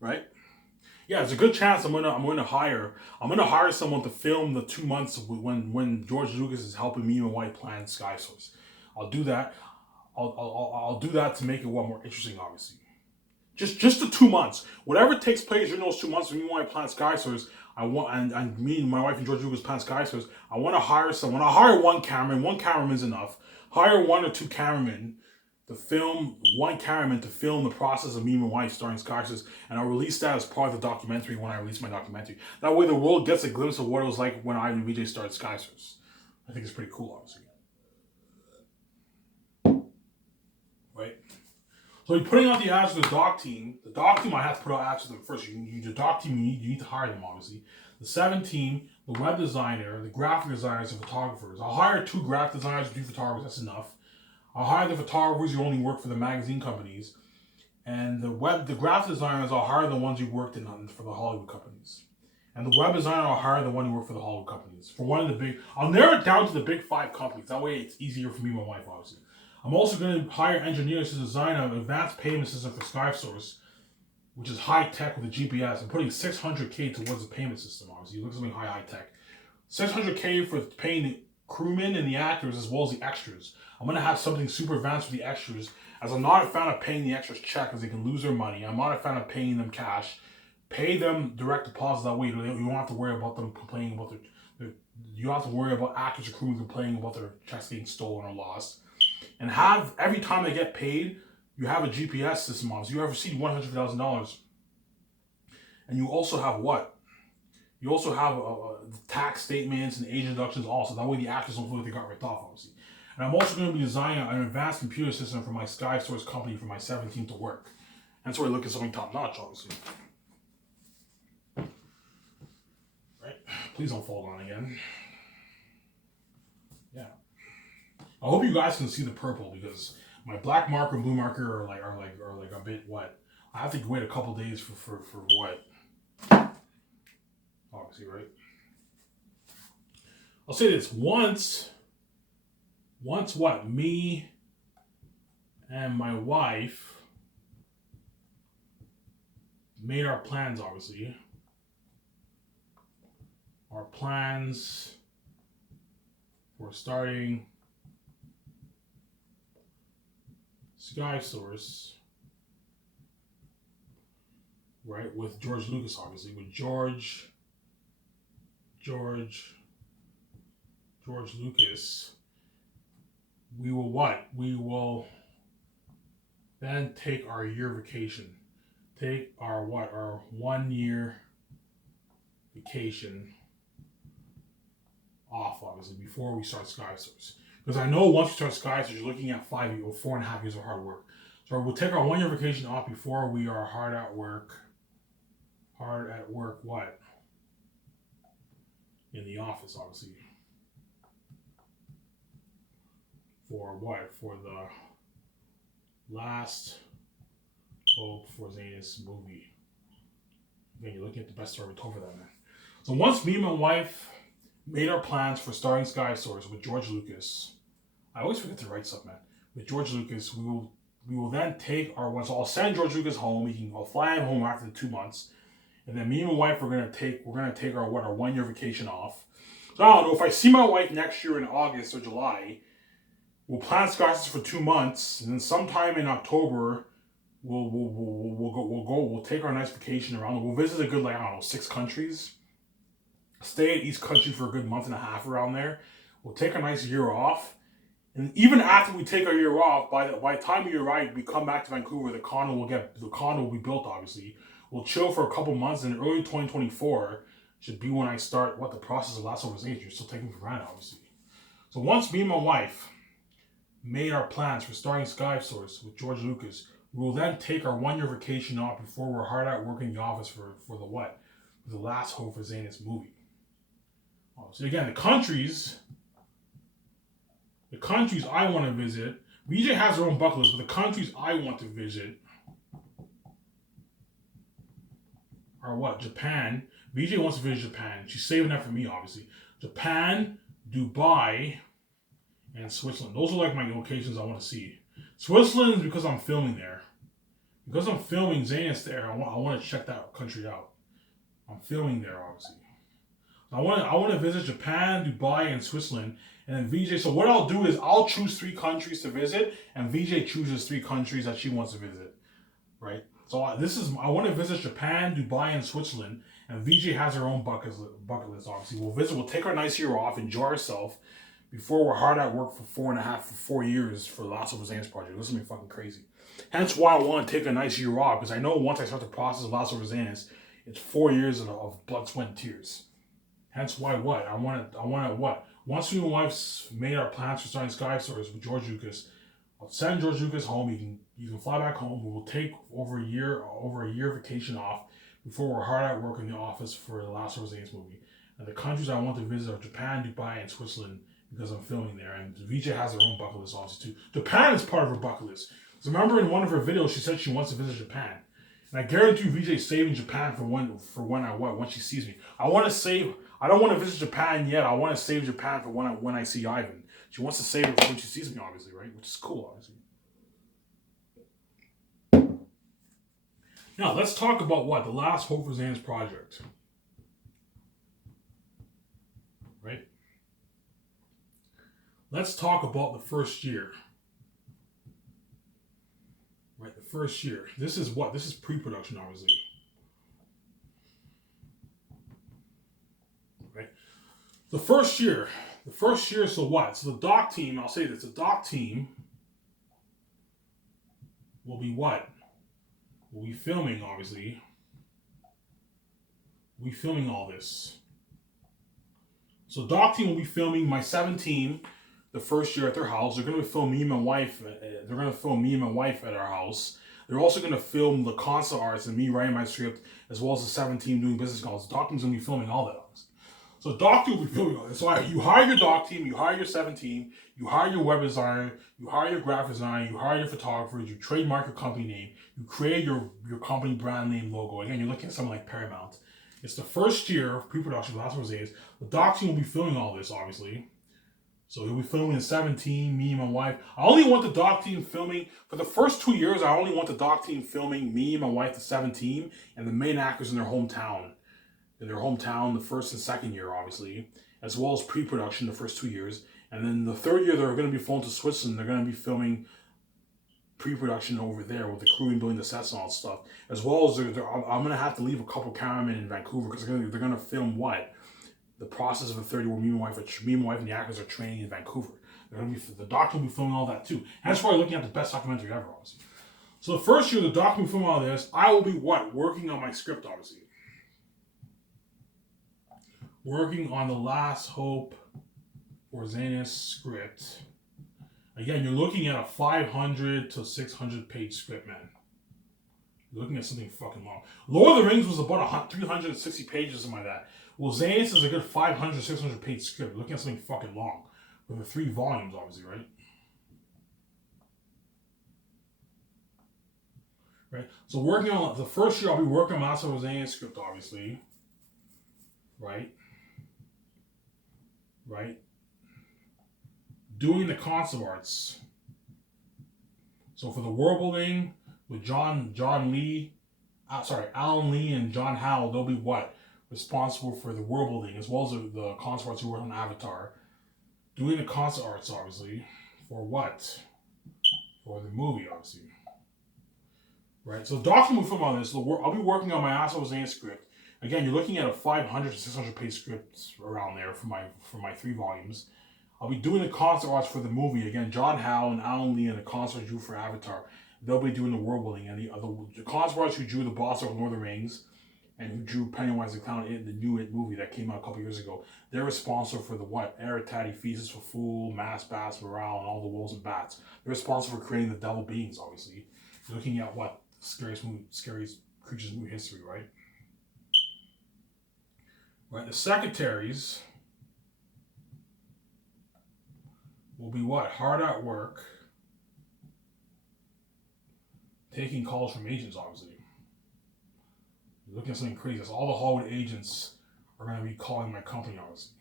right? Yeah, there's a good chance I'm gonna hire someone to film the 2 months when George Lucas is helping me and my wife plan Sky Source. I'll do that. I'll do that to make it more interesting, obviously. Just the 2 months. Whatever takes place in those 2 months when you want to plan Sky Source, I want and me and my wife and George Lucas plan Sky Source, I want to hire someone. I'll hire one cameraman. One cameraman's enough. Hire one or two cameramen to film one cameraman to film the process of me and my wife starting Sky Source, and I'll release that as part of the documentary when I release my documentary. That way the world gets a glimpse of what it was like when I and VJ started Sky Source. I think it's pretty cool, obviously. Right? So you're putting out the ads to the doc team. The doc team I have to put out ads to them first. The doc team you need to hire them obviously. The 17, the web designer, the graphic designers, and photographers. I'll hire 2 graphic designers, 2 photographers. That's enough. I'll hire the photographers who only work for the magazine companies, and the graphic designers. I'll hire the ones who worked for the Hollywood companies. And the web designer, I'll hire the one who worked for the Hollywood companies. For one of the big, I'll narrow it down to the big 5 companies. That way, it's easier for me and my wife, obviously. I'm also going to hire engineers to design an advanced payment system for SkySource, which is high tech with a GPS. I'm putting $600K towards the payment system. Obviously, it looks something high tech. $600K for paying the crewmen and the actors as well as the extras. I'm going to have something super advanced for the extras, as I'm not a fan of paying the extras check because they can lose their money. I'm not a fan of paying them cash. Pay them direct deposit, that way you don't have to worry about them complaining about you don't have to worry about actors or crewmen complaining about their checks getting stolen or lost. And have, every time they get paid, you have a GPS system on. So you have received $100,000. And you also have what? You also have tax statements and age deductions also. That way the actors don't feel like they got ripped off, obviously. And I'm also going to be designing an advanced computer system for my Sky Source company for my 17 to work. And so we're looking at something top notch, obviously. Right? Please don't fall down again. Yeah. I hope you guys can see the purple, because my black marker and blue marker are like a bit wet. I have to wait a couple days for what? Obviously, right? I'll say this once what? Me and my wife made our plans, obviously. Our plans for starting Sky Source, right, with George Lucas, obviously, with George Lucas. We will what? We will then take our year vacation. Take our what? Our 1 year vacation off, obviously, before we start Sky Source. Because I know once we start Sky Source, you're looking at 5 or 4.5 years of hard work. So we'll take our 1 year vacation off before we are hard at work. Hard at work what? In the office, obviously. For what? For the last hope for Xanus movie. Again, you're looking at the best story we told for that, man. So once me and my wife made our plans for starting Sky Source with George Lucas, I always forget to write stuff, man. With George Lucas, we will then take our one. So I'll send George Lucas home. I'll fly him home after the 2 months, and then me and my wife we're gonna take our 1 year vacation off. So I don't know if I see my wife next year in August or July. We'll plan Sky Source for 2 months, and then sometime in October, we'll take our nice vacation around. We'll visit a good 6 countries. Stay at each country for a good month and a half around there. We'll take a nice year off, and even after we take our year off, by the time we arrive, we come back to Vancouver. The condo will be built. Obviously, we'll chill for a couple months, and early 2024 should be when I start the process of Last Over Age. You're still taking for granted, obviously. So once me and my wife made our plans for starting Sky Source with George Lucas, we will then take our 1 year vacation off before we're hard at work in the office for the what? For the Last Hope for Xanus movie. So again, the countries I want to visit, BJ has her own bucket list, but the countries I want to visit are what? Japan. BJ wants to visit Japan. She's saving that for me, obviously. Japan, Dubai, and Switzerland. Those are like my locations I want to see. Switzerland is because I'm filming there. Because I'm filming Xanus there, I want to check that country out. I'm filming there, obviously. I want to visit Japan, Dubai, and Switzerland. And then VJ, so what I'll do is I'll choose 3 countries to visit, and VJ chooses 3 countries that she wants to visit, right? So I want to visit Japan, Dubai, and Switzerland, and VJ has her own bucket list. Obviously, we'll take our nice year off, enjoy ourselves, before we're hard at work for 4 years for the Last of Us Dance project. This is gonna be fucking crazy. Hence why I want to take a nice year off, because I know once I start the process of Last of Us Dance, it's 4 years of blood, sweat, and tears. Hence why what? I want to what? Once me and my wife's made our plans for starting Sky Stories with George Lucas, I'll send George Lucas home. You can fly back home. We will take over a year vacation off before we're hard at work in the office for the Last of Us Dance movie. And the countries I want to visit are Japan, Dubai, and Switzerland, because I'm filming there. And VJ has her own bucket list also too. Japan is part of her bucket list. So remember in one of her videos she said she wants to visit Japan. And I guarantee you VJ's saving Japan for when she sees me. I don't want to visit Japan yet. I want to save Japan for when I see Ivan. She wants to save it for when she sees me, obviously, right? Which is cool, obviously. Now, let's talk about what? The Last Hope for Xan's project. Right? Let's talk about the first year. Right, the first year. This is what? This is pre-production, obviously. Right? The first year, so what? So the doc team, I'll say this, the doc team will be what? We'll be filming, obviously. We'll be filming all this. So doc team will be filming my 7 team the first year at their house. They're going to film me and my wife. They're going to film me and my wife at our house. They're also going to film the concept arts and me writing my script, as well as the 7 team doing business calls. Doc team's going to be filming all that. So doc team will be filming all this. So you hire your doc team, you hire your 7 team, you hire your web designer, you hire your graphic designer, you hire your photographers, you trademark your company name, you create your company brand name logo. Again, you're looking at something like Paramount. It's the first year of pre-production for Last of Us Days. The doc team will be filming all this, obviously. So he'll be filming the 17, me and my wife. I only want the doc team filming, for the first 2 years, I only want the doc team filming me and my wife, the 17, and the main actors in their hometown. The first and second year, obviously, as well as pre-production the first 2 years. And then the third year, they're going to be flown to Switzerland. They're going to be filming pre-production over there with the crew and building the sets and all that stuff. As well as I'm going to have to leave a couple cameramen in Vancouver, because they're going to film what? The process of a 30 where me and my wife and the actors are training in Vancouver. The doctor will be filming all that too. And that's why we're looking at the best documentary ever, obviously. So the first year, the doctor will be filming all this. I will be what? Working on my script, obviously. Working on the Last Hope for Xanus script. Again, you're looking at a 500 to 600 page script, man. You're looking at something fucking long. Lord of the Rings was about 360 pages, something like that. Well, Xanus is a good 500, 600 page script. You're looking at something fucking long. With the 3 volumes, obviously, right? Right? So working on the first year, I'll be working on Last of Us Xanus script, obviously. Right? Doing the concept arts. So for the world building with Alan Lee and John Howell, they'll be what? Responsible for the world building, as well as the concept arts who work on Avatar. Doing the concept arts, obviously, for what? For the movie, obviously. Right? So document film on this. I'll be working on my Last of Us Dance script. Again, you're looking at a 500 to 600 page script around there for my 3 volumes. I'll be doing the concept arts for the movie. Again, John Howe and Alan Lee and the concept arts drew for Avatar. They'll be doing the world building. And the concept arts who drew the boss of Lord of the Rings and who drew Pennywise the Clown in the new It movie that came out a couple years ago, they're responsible for the what? Eritati, Feces for Fool, Mass Bats, Morale, and all the wolves and bats. They're responsible for creating the devil beings, obviously. You're looking at what? Scariest creatures in movie history, right? Right, the secretaries will be what? Hard at work, taking calls from agents, obviously. You're looking at something crazy. That's all the Hollywood agents are going to be calling my company, obviously.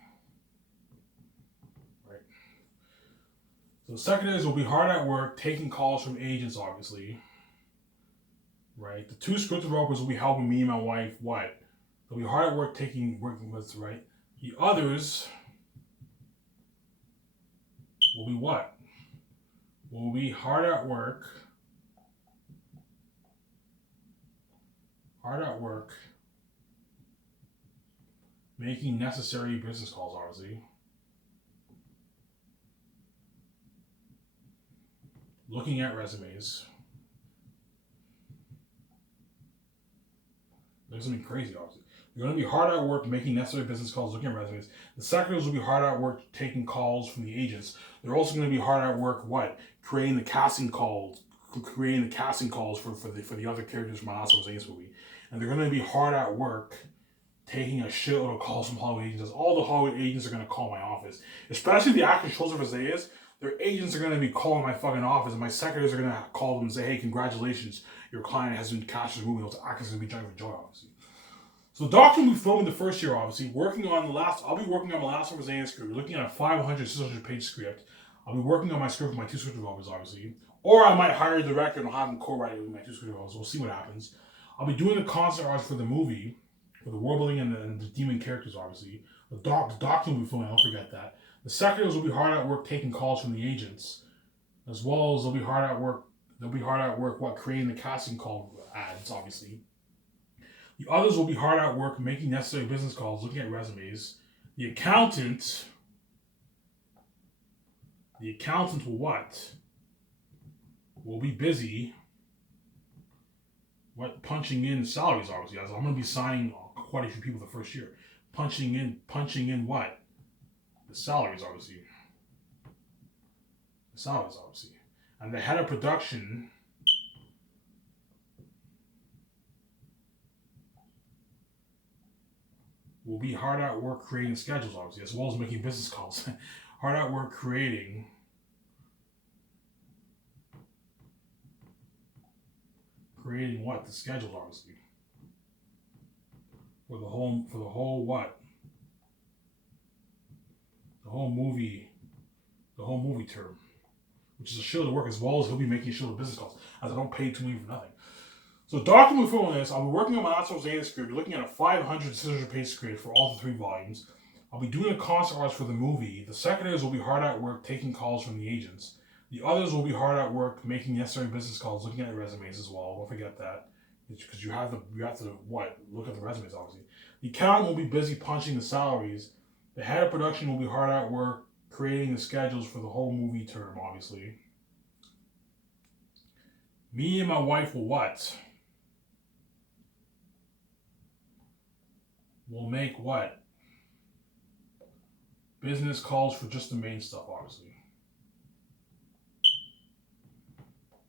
Right? So the secretaries will be hard at work, taking calls from agents, obviously. right? The 2 script developers will be helping me and my wife, what? They'll be hard at work working with, right? The others will be what? Will be hard at work, making necessary business calls, obviously. Looking at resumes. There's something crazy, obviously. They're going to be hard at work making necessary business calls, looking at resumes. The secretaries will be hard at work taking calls from the agents. They're also going to be hard at work, what? Creating the casting calls for the other characters from my Last of Us movie. And they're going to be hard at work taking a shitload of calls from Hollywood agents. All the Hollywood agents are going to call my office. Especially the actors chosen for Zayas. Their agents are going to be calling my fucking office, and my secretaries are going to call them and say, hey, congratulations, your client has been cast as a movie. Those actors are going to be jumping for joy, obviously. So the Doctor will be filming the first year, obviously. I'll be working on my Last of Us script. We're looking at a 500, 600 page script. I'll be working on my script with my 2 script developers, obviously. Or I might hire a director and I'll have him co-write it with my 2 script developers. We'll see what happens. I'll be doing the concept art for the movie, for the world building and the demon characters, obviously. The Doctor will be filming, don't forget that. The secretaries will be hard at work taking calls from the agents, as well as they'll be hard at work, creating the casting call ads, obviously. The others will be hard at work making necessary business calls, looking at resumes. The accountant will what? Will be busy punching in salaries, obviously. As I'm going to be signing quite a few people the first year. Punching in what? The salaries, obviously. And the head of production will be hard at work creating schedules, obviously, as well as making business calls. Hard at work creating what? The schedules, obviously. For the whole what? The whole movie term. Which is a shield of work, as well as he'll be making a shield of business calls, as I don't pay too many for nothing. So Doctor will film this. I'll be working on my Last of Us script. We're looking at a 500 to 600 page script for all the 3 volumes. I'll be doing the concept arts for the movie. The secretaries will be hard at work taking calls from the agents. The others will be hard at work making necessary business calls, looking at resumes as well. Don't forget that, because you have to look at the resumes, obviously. The accountant will be busy punching the salaries. The head of production will be hard at work creating the schedules for the whole movie term, obviously. Me and my wife will what? We'll make what? Business calls for just the main stuff, obviously.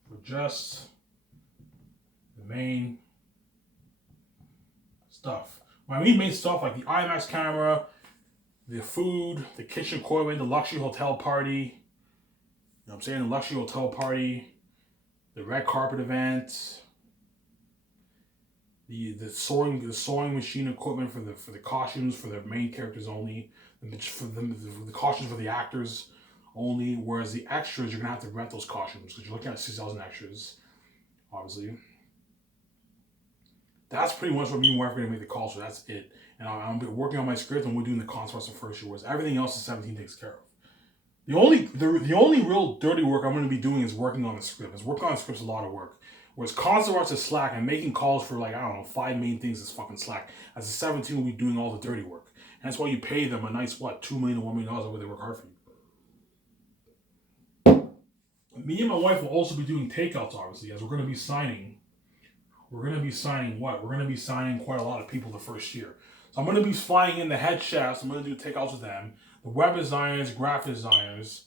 For just the main stuff. When I mean main stuff, like the IMAX camera, the food, the kitchen equipment, the luxury hotel party. You know what I'm saying? The luxury hotel party, the red carpet event, the sewing machine equipment for the costumes for the main characters only, the costumes for the actors only. Whereas the extras, you're gonna have to rent those costumes because you're looking at 6,000 extras, obviously. That's pretty much what me and my wife are gonna make the call. So that's it. And I'm working on my script and we're doing the concepts the first year. Whereas everything else is 17 takes care of. The only real dirty work I'm going to be doing is working on the script. Because working on the script is a lot of work. Whereas concept arts is slack, and making calls for 5 main things is fucking slack. As a 17 will be doing all the dirty work. And that's why you pay them a nice $2 million to $1 million where they work hard for you. Me and my wife will also be doing takeouts, obviously, as we're going to be signing. We're going to be signing what? We're going to be signing quite a lot of people the first year. So I'm going to be flying in the head chefs. I'm going to do takeouts with them. The web designers, graphic designers,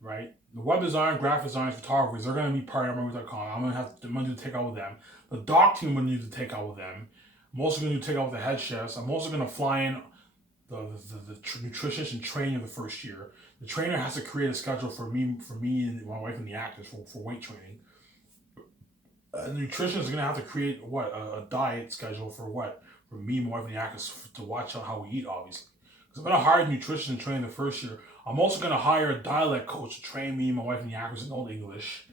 right? The web design, graphic designers, photographers, they're going to be part of movie.com. I'm going to do take out with them. The doc team, I'm going to do the take out with them. I'm also going to do take out with the head chefs. I'm also going to fly in the nutritionists and trainer the first year. The trainer has to create a schedule for me and my wife and the actors for weight training. The nutritionist is going to have to create a diet schedule for me, my wife, and the actors to watch out how we eat, obviously. Because I'm going to hire a nutritionist and train the first year. I'm also going to hire a dialect coach to train me, my wife, and the actors in Old English.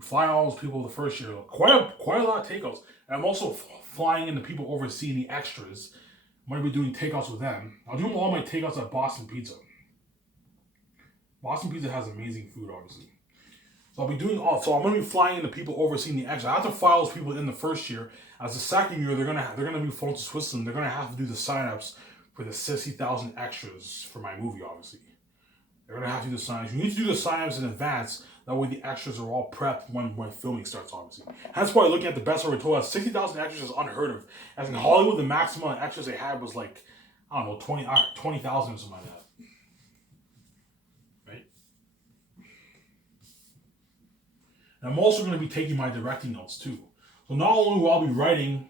Flying all those people the first year. Quite a lot of takeouts. And I'm also flying in the people overseeing the extras. I'm going to be doing takeouts with them. I'll do all my takeouts at Boston Pizza. Boston Pizza has amazing food, obviously. So I'll be doing all. So I'm going to be flying in the people overseeing the extras. I have to fly those people in the first year. As the second year, they're gonna be flown to Switzerland. They're gonna have to do the sign-ups for the 60,000 extras for my movie, obviously. They're gonna have to do the sign-ups. You need to do the sign-ups in advance. That way the extras are all prepped when filming starts, obviously. That's why looking at the best ever told us 60,000 extras is unheard of. As in Hollywood, the maximum amount of extras they had was like, I don't know, 20,000 or something like that. Right? And I'm also gonna be taking my directing notes too. So not only will I be writing,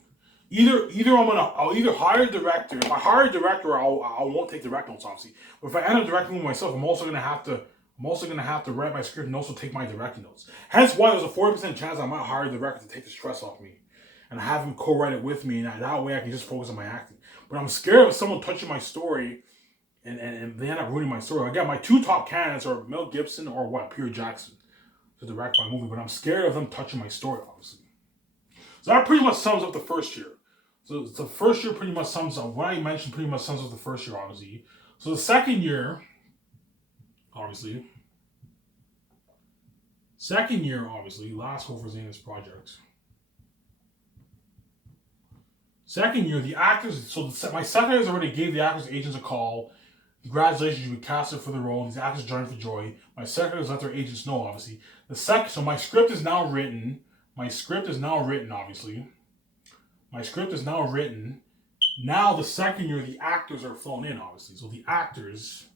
I'll either hire a director. If I hire a director, I won't take direct notes, obviously. But if I end up directing myself, I'm also gonna have to write my script and also take my directing notes. Hence why there's a 40% chance I might hire a director to take the stress off me, and have him co-write it with me, and that way I can just focus on my acting. But I'm scared of someone touching my story, and they end up ruining my story. Again, my two top candidates are Mel Gibson or Peter Jackson to direct my movie, but I'm scared of them touching my story, obviously. So that pretty much sums up the first year. So the first year pretty much sums up what I mentioned. Pretty much sums up the first year, obviously. So the second year, obviously, last hope for Xanus projects. Second year, the actors. So my secretaries already gave the actors' agents a call. Congratulations, you were casted for the role. These actors joined for joy. My secretaries let their agents know, obviously. So my script is now written. Obviously. My script is now written. Now, the second year, the actors are flown in, obviously. So the actors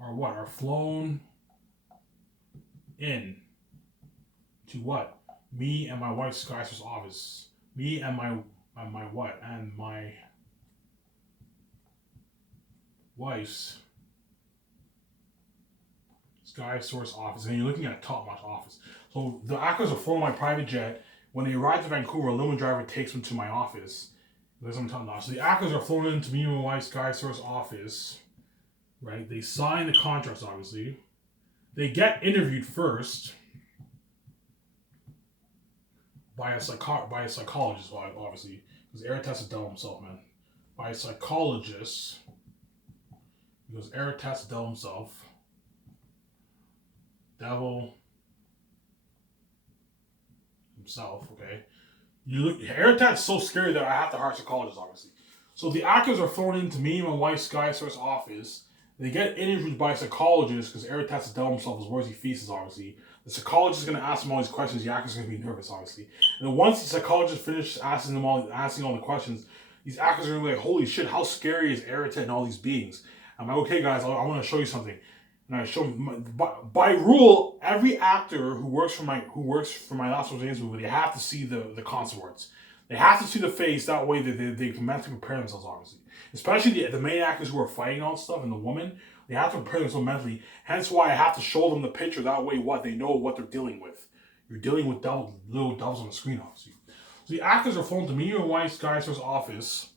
are what? Are flown in to what? Me and my wife's Skyster's office. Me and my what? And my wife's Sky Source office. And you're looking at a top-notch office. So the actors are flown my private jet. When they arrive to Vancouver, a limo driver takes them to my office. There's some top-notch. So the actors are flown into me and my wife's Sky Source office. Right? They sign the contracts, obviously. They get interviewed first by a psychologist, obviously. Because Eric has to tell himself, man. By a psychologist. Because Eric has to tell himself. Devil himself, okay? Eric Tat's so scary that I have to hire a psychologist, obviously. So the actors are flown into me and my wife's Sky Source office. They get interviewed by a psychologist because Eric has to tell himself his words he faces, obviously. The psychologist is going to ask him all these questions. The actor's going to be nervous, obviously. And then once the psychologist finishes asking all the questions, these actors are going to be like, holy shit, how scary is Eric and all these beings? I'm like, okay, guys, I want to show you something. And I show him, by rule, every actor who works for my Last of Us movie, they have to see the concept words. They have to see the face. That way, they can mentally prepare themselves, obviously. Especially the main actors who are fighting all stuff and the woman, they have to prepare themselves mentally. Hence why I have to show them the picture. That way, they know what they're dealing with. You're dealing with little devils on the screen, obviously. So the actors are flown to me and White's Geyser's office.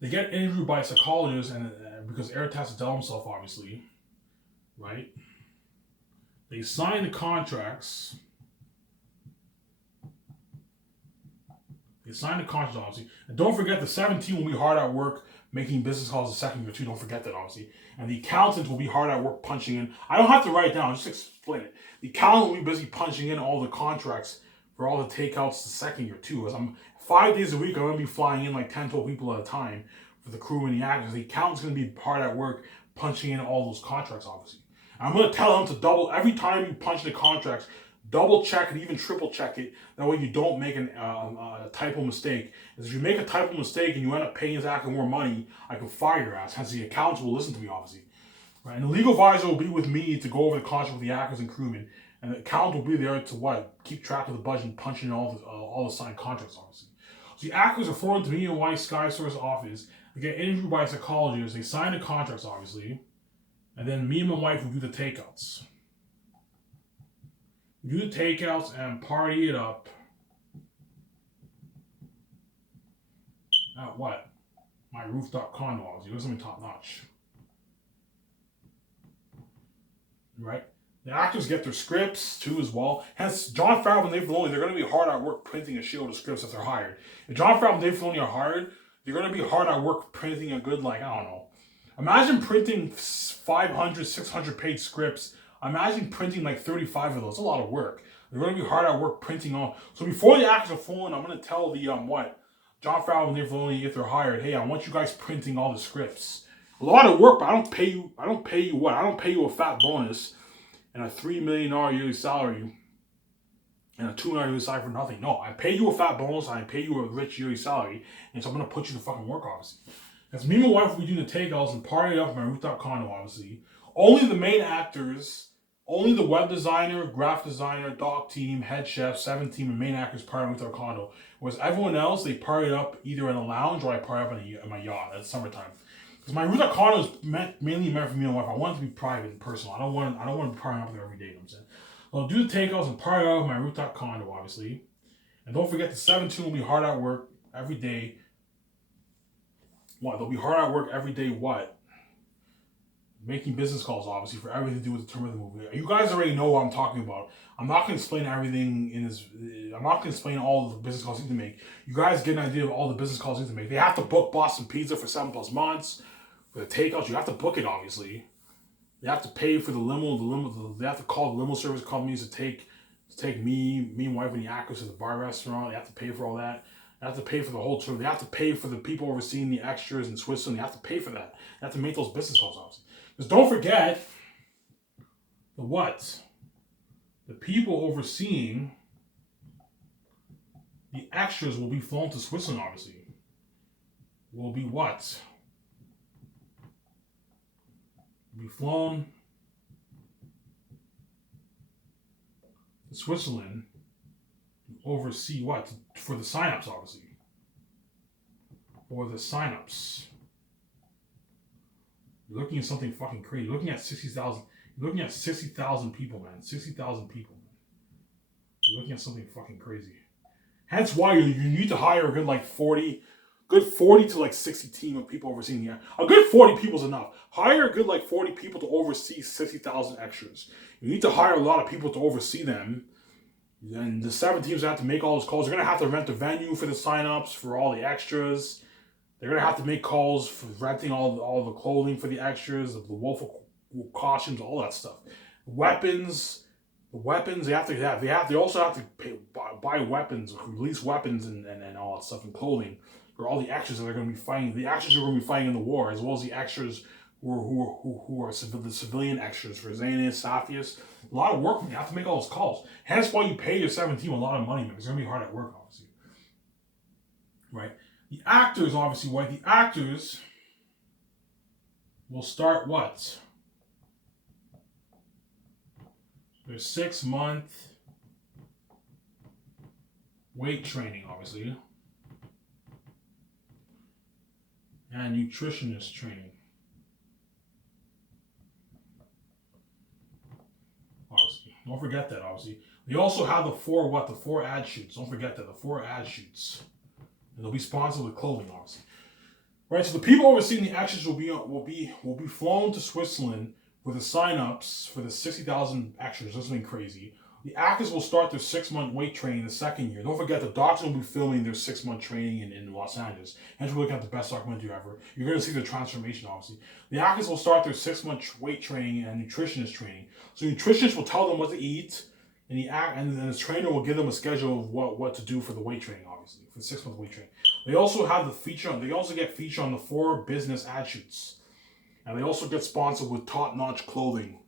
They get interviewed by a psychologist, and because Eric has to tell himself, obviously, right? They sign the contracts. Obviously. And don't forget, the 17 will be hard at work making business calls the second year, too. Don't forget that, obviously. And the accountant will be hard at work punching in. I don't have to write it down. I'll just explain it. The accountant will be busy punching in all the contracts for all the takeouts the second year, too. As I'm 5 days a week, I'm going to be flying in like 10, 12 people at a time for the crew and the actors. The accountant's going to be hard at work punching in all those contracts, obviously. And I'm going to tell him to double, every time you punch the contracts, double check it, even triple check it. That way you don't make a typo mistake. Because if you make a typo mistake and you end up paying his actor more money, I can fire your ass. Hence, the accountants will listen to me, obviously. Right? And the legal advisor will be with me to go over the contract with the actors and crewmen. And the accountant will be there to what? Keep track of the budget and punch in all the signed contracts, obviously. So the actors are flown to me and White Sky Source office. They get interviewed by a psychologist. They sign the contracts, obviously. And then me and my wife will do the takeouts. We do the takeouts and party it up. At what? My rooftop condo, obviously. It was something top notch. Right? The actors get their scripts too as well. Hence, Jon Favreau and Dave Filoni, they're going to be hard at work printing a shitload of scripts if they're hired. If Jon Favreau and Dave Filoni are hired, they're going to be hard at work printing a good, like, I don't know. Imagine printing 500, 600 page scripts. Imagine printing like 35 of those. It's a lot of work. They're going to be hard at work printing all. So before the actors are flown, I'm going to tell the, Jon Favreau and Dave Filoni, if they're hired, hey, I want you guys printing all the scripts. A lot of work, but I don't pay you what? I don't pay you a fat bonus and a $3 million yearly salary and a $2 million yearly salary for nothing. No, I pay you a fat bonus and I pay you a rich yearly salary, and so I'm going to put you to fucking work, obviously. As me and my wife, we do the takeouts and party up in my rooftop condo, obviously. Only the main actors, only the web designer, graphic designer, doc team, head chef, 7 team, and main actors party with our condo. Whereas everyone else, they party up either in a lounge or I party up in my yacht at summertime. Because my rooftop condo is mainly meant for me and my wife. I want it to be private and personal. I don't want to be partying up there every day. You know what I'm saying? So I'll do the takeouts and party up in my rooftop condo, obviously. And don't forget the 7-2 will be hard at work every day. What? They'll be hard at work every day. What? Making business calls, obviously, for everything to do with the term of the movie. You guys already know what I'm talking about. I'm not going to explain everything in this. I'm not going to explain all the business calls you need to make. You guys get an idea of all the business calls you need to make. They have to book Boston Pizza for 7+ months. For the takeouts, you have to book it, obviously. They have to pay for the limo. They have to call the limo service companies to take me and wife and the actors to the bar restaurant. They have to pay for all that. They have to pay for the whole tour. They have to pay for the people overseeing the extras in Switzerland. They have to pay for that. They have to make those business calls, obviously. Because don't forget the what? The people overseeing the extras will be flown to Switzerland, obviously. Will be what? Will be flown to Switzerland to oversee what? For the sign-ups, obviously. For the sign-ups. You're looking at something fucking crazy. You're looking at 60,000. You're looking at 60,000 people, man. 60,000 people, man. You're looking at something fucking crazy. Hence why you need to hire a good 40 to 60 team of people overseeing the. A good 40 people is enough. Hire a good 40 people to oversee 60,000 extras. You need to hire a lot of people to oversee them. And the 7 teams have to make all those calls. They're gonna have to rent the venue for the signups for all the extras. They're gonna have to make calls for renting all the clothing for the extras, the woeful costumes, all that stuff. Weapons. They also have to buy weapons, release weapons and all that stuff and clothing for all the extras that are going to be fighting. The extras who are going to be fighting in the war, as well as the extras who are the civilian extras for Xanus, Saphius. A lot of work. You have to make all those calls. Hence why you pay your 7 team a lot of money, man. It's going to be hard at work, obviously. Right? The actors, obviously, right? The actors will start what? Their 6-month weight training, obviously, and nutritionist training. Obviously, don't forget that. Obviously, they also have the 4 ad shoots. Don't forget that, the 4 ad shoots, and they'll be sponsored with clothing, obviously. Right. So the people overseeing the actors will be flown to Switzerland with the sign-ups for the 60,000 extras. That's something crazy. The actors will start their 6-month weight training the second year. Don't forget, the doctors will be filming their 6-month training in Los Angeles. Hence, we're looking at the best documentary ever. You're going to see the transformation, obviously. The actors will start their 6-month weight training and nutritionist training. So the nutritionist will tell them what to eat, and the trainer will give them a schedule of what to do for the weight training, obviously, for the 6-month weight training. They also have they also get featured on the 4 business ad shoots. And they also get sponsored with top-notch clothing.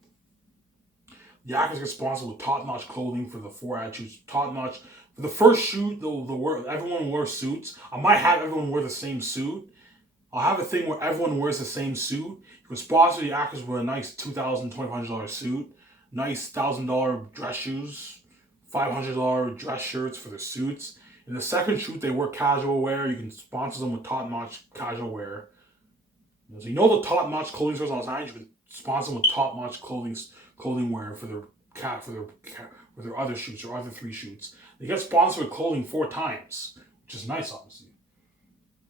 The actors get sponsored with top-notch clothing for the 4 ad shoots. Top-notch. For the first shoot, everyone wears suits. I might have everyone wear the same suit. I'll have a thing where everyone wears the same suit. You can sponsor the actors with a nice $2,000, $2,500 suit. Nice $1,000 dress shoes. $500 dress shirts for their suits. In the second shoot, they wear casual wear. You can sponsor them with top-notch casual wear. So you know the top-notch clothing stores in Los Angeles, you can sponsor them with top-notch clothing wear for their other shoots or other 3 shoots. They get sponsored with clothing 4 times, which is nice, obviously.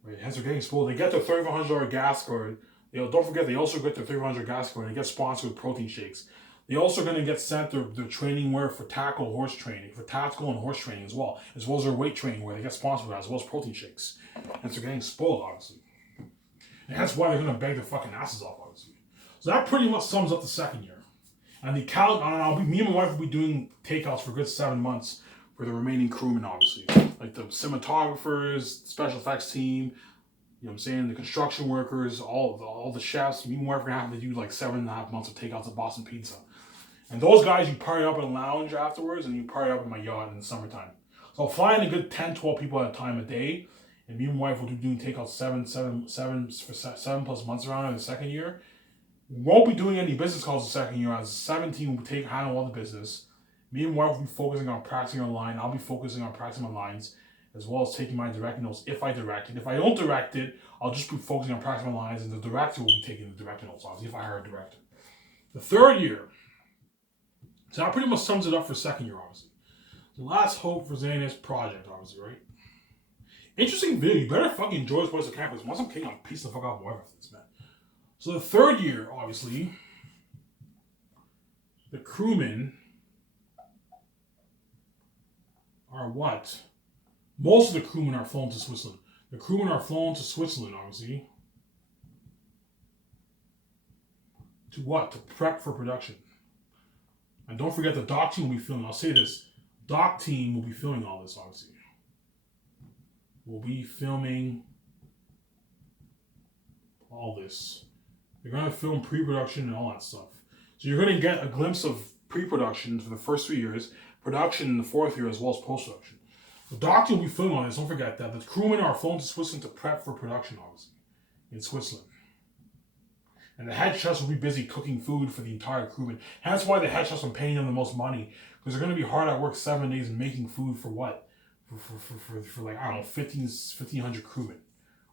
Right? Hence, they're getting exposed. They get their $3,500 gas card. Don't forget, they also get their $3,500 gas card. And they get sponsored with protein shakes. They also going to get sent their training wear for tactical and horse training as well as their weight training where they get sponsored as well as protein shakes. And so they're getting spoiled, obviously. And that's why they're going to beg their fucking asses off, obviously. So that pretty much sums up the second year. And me and my wife will be doing takeouts for a good 7 months for the remaining crewmen, obviously. Like the cinematographers, special effects team, you know what I'm saying, the construction workers, all the chefs. Me and my wife are going to have to do like 7.5 months of takeouts at Boston Pizza. And those guys, you party up in a lounge afterwards, and you party up in my yacht in the summertime. So I'll fly in a good 10, 12 people at a time a day. And me and my wife will be doing takeouts 7 plus months around in the second year. We won't be doing any business calls the second year. As 17 will handle all the business. Me and my wife will be focusing on practicing our line. I'll be focusing on practicing my lines, as well as taking my directing notes if I direct it. If I don't direct it, I'll just be focusing on practicing my lines, and the director will be taking the directing notes, obviously, if I hire a director. The third year. So that pretty much sums it up for second year, obviously. The last hope for xanus project, obviously, right? Interesting video. You better fucking enjoy this place of campus. Once I'm kidding, I'm piece the fuck off my wife after this, man. So the third year, obviously, the crewmen are what? Most of the crewmen are flown to Switzerland. The crewmen are flown to Switzerland, obviously. To what? To prep for production. And don't forget the doc team will be filming. I'll say this. Doc team will be filming all this, obviously. We'll be filming all this. They're going to film pre-production and all that stuff. So you're going to get a glimpse of pre-production for the first 3 years, production in the fourth year, as well as post-production. The doc team will be filming all this. Don't forget that. The crewmen are flown to Switzerland to prep for production, obviously, in Switzerland. And the head chefs will be busy cooking food for the entire crewmen. That's why the head chefs are paying them the most money. Because they're going to be hard at work 7 days and making food for what? For like, I don't know, 1,500 crewmen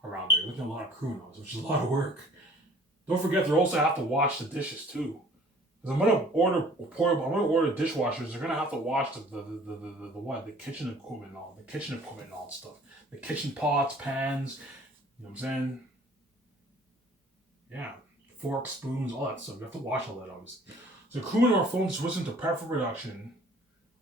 around there. You're looking at a lot of crewmen, which is a lot of work. Don't forget, they also have to wash the dishes too. Because I'm gonna order dishwashers. They're gonna have to wash the kitchen equipment and all that stuff. The kitchen pots, pans. You know what I'm saying? Yeah. Forks, spoons, all that stuff. You have to wash all that, obviously. So crewmen are flown to Switzerland to prep for production,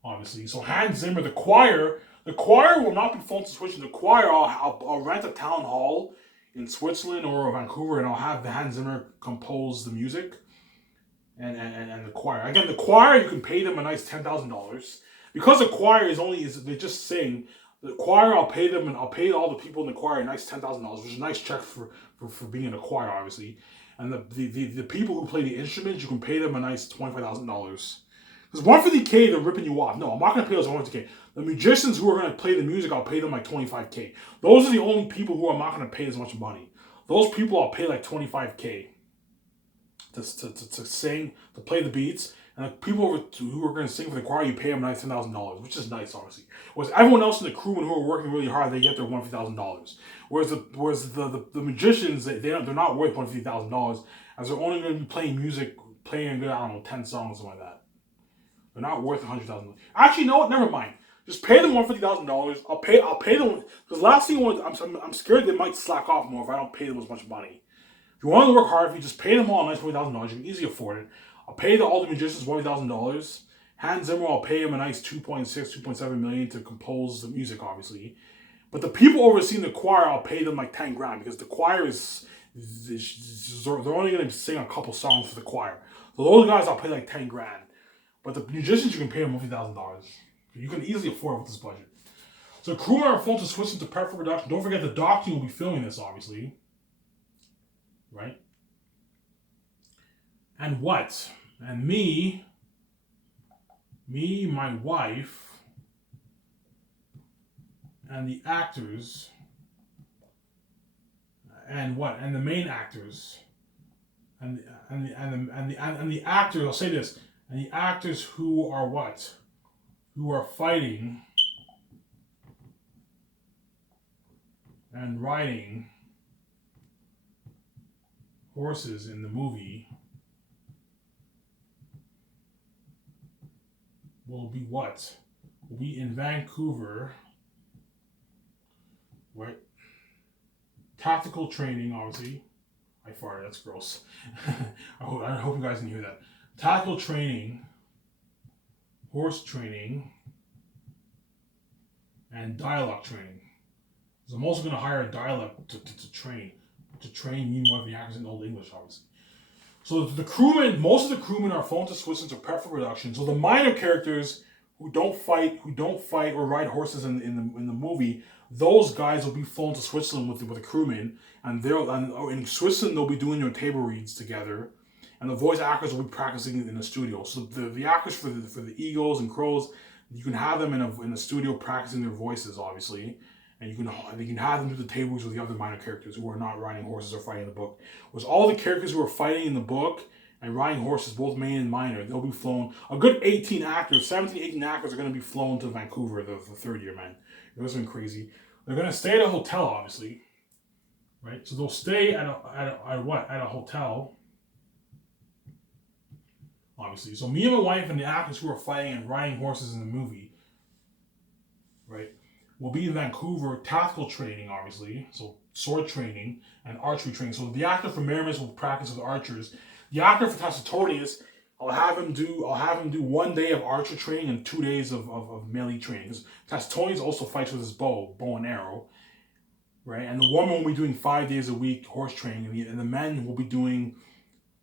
obviously. So Hans Zimmer, the choir will not be flown to Switzerland. The choir, I'll rent a town hall in Switzerland or Vancouver, and I'll have the Hans Zimmer compose the music and the choir. Again, the choir, you can pay them a nice $10,000. Because the choir they just sing. The choir, I'll pay them, and I'll pay all the people in the choir a nice $10,000, which is a nice check for being in a choir, obviously. And the people who play the instruments, you can pay them a nice $25,000. Because $150K, they're ripping you off. No, I'm not going to pay those $150K. The musicians who are going to play the music, I'll pay them like $25K. Those are the only people who I'm not going to pay as much money. Those people I'll pay like $25K to sing, to play the beats. And the people who are going to sing for the choir, you pay them nice $10,000, which is nice, obviously. Whereas everyone else in the crewmen who are working really hard, they get their $150,000. Whereas the magicians, they're not worth $150,000, as they're only going to be playing music, playing, I don't know, 10 songs, something like that. They're not worth $100,000. Actually, no, never mind. Just pay them $150,000. I'll pay them, because last thing I'm scared they might slack off more if I don't pay them as much money. If you want to work hard, if you just pay them all a nice $20,000, you can easily afford it. I'll pay all the musicians $1,000. Hans Zimmer, I'll pay him a nice $2.7 million to compose the music, obviously. But the people overseeing the choir, I'll pay them like $10,000 because the choir they're only going to sing a couple songs for the choir. So those guys, I'll pay like $10,000. But the musicians, you can pay them $50,000. You can easily afford it with this budget. So crewmen are flown to Switzerland to prep for production. Don't forget the doc team will be filming this, obviously. Right? And what? And me, my wife, and the actors, and what? And the main actors, and the actors. I'll say this: and the actors who are what? Who are fighting and riding horses in the movie will be what? Will be in Vancouver, right? Tactical training, obviously. I farted, that's gross. I hope you guys can hear that. tactical training, horse training, and dialogue training. So I'm also going to hire a dialogue to train me one of the actors in Old English, obviously. So the crewmen, most of the crewmen are flown to Switzerland to prep for production. So the minor characters who don't fight or ride horses in the movie, those guys will be flown to Switzerland with the crewmen, and in Switzerland they'll be doing their table reads together, and the voice actors will be practicing in the studio. So the actors for the eagles and crows, you can have them in a studio practicing their voices, obviously. And you can have them do the tables with the other minor characters who are not riding horses or fighting in the book. Whereas all the characters who are fighting in the book and riding horses, both main and minor, they'll be flown. A good 18 actors, 17, 18 actors are going to be flown to Vancouver the third year, man. It was been crazy. They're going to stay at a hotel, obviously. Right? So they'll stay at a hotel. Obviously. So me and my wife and the actors who are fighting and riding horses in the movie, right, will be in Vancouver, tactical training, obviously, so sword training and archery training. So the actor for Meramis will practice with archers. The actor for Tacitonius, I'll have him do 1 day of archer training and 2 days of melee training. Because Tacitonius also fights with his bow and arrow, right? And the woman will be doing 5 days a week horse training, and the men will be doing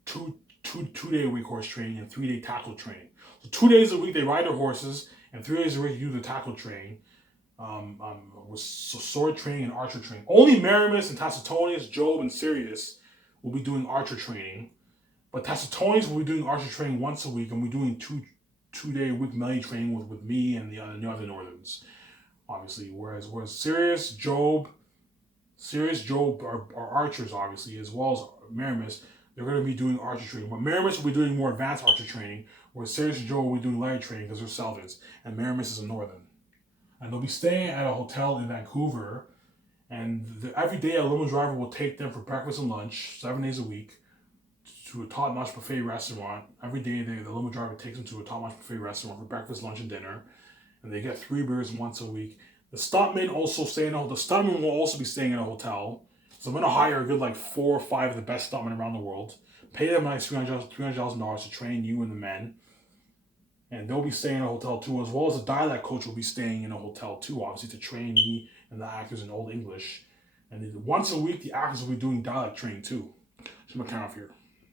two-day a week horse training and 3-day tackle training. So 2 days a week they ride their horses, and 3 days a week they do the tackle training. With sword training and archer training. Only Meramis and Tacitonius, Job, and Sirius will be doing archer training, but Tacitonius will be doing archer training once a week, and we're doing two-day a week melee training with me and the other Northerns, obviously. Whereas Sirius, Job are archers, obviously, as well as Meramis. They're going to be doing archer training, but Meramis will be doing more advanced archer training, whereas Sirius and Job will be doing light training because they're Selvins, and Meramis is a Northern. And they'll be staying at a hotel in Vancouver, and every day a limo driver will take them for breakfast and lunch, 7 days a week, to a top-notch buffet restaurant. Every day the limo driver takes them to a top-notch buffet restaurant for breakfast, lunch, and dinner, and they get 3 beers once a week. The stuntmen will also be staying in a hotel. So I'm going to hire a good 4 or 5 of the best stuntmen around the world, pay them $300,000 to train you and the men. And they'll be staying in a hotel too, as well as a dialect coach will be staying in a hotel too, obviously, to train me and the actors in Old English. And then once a week, the actors will be doing dialect training too. So I'm going to count off here.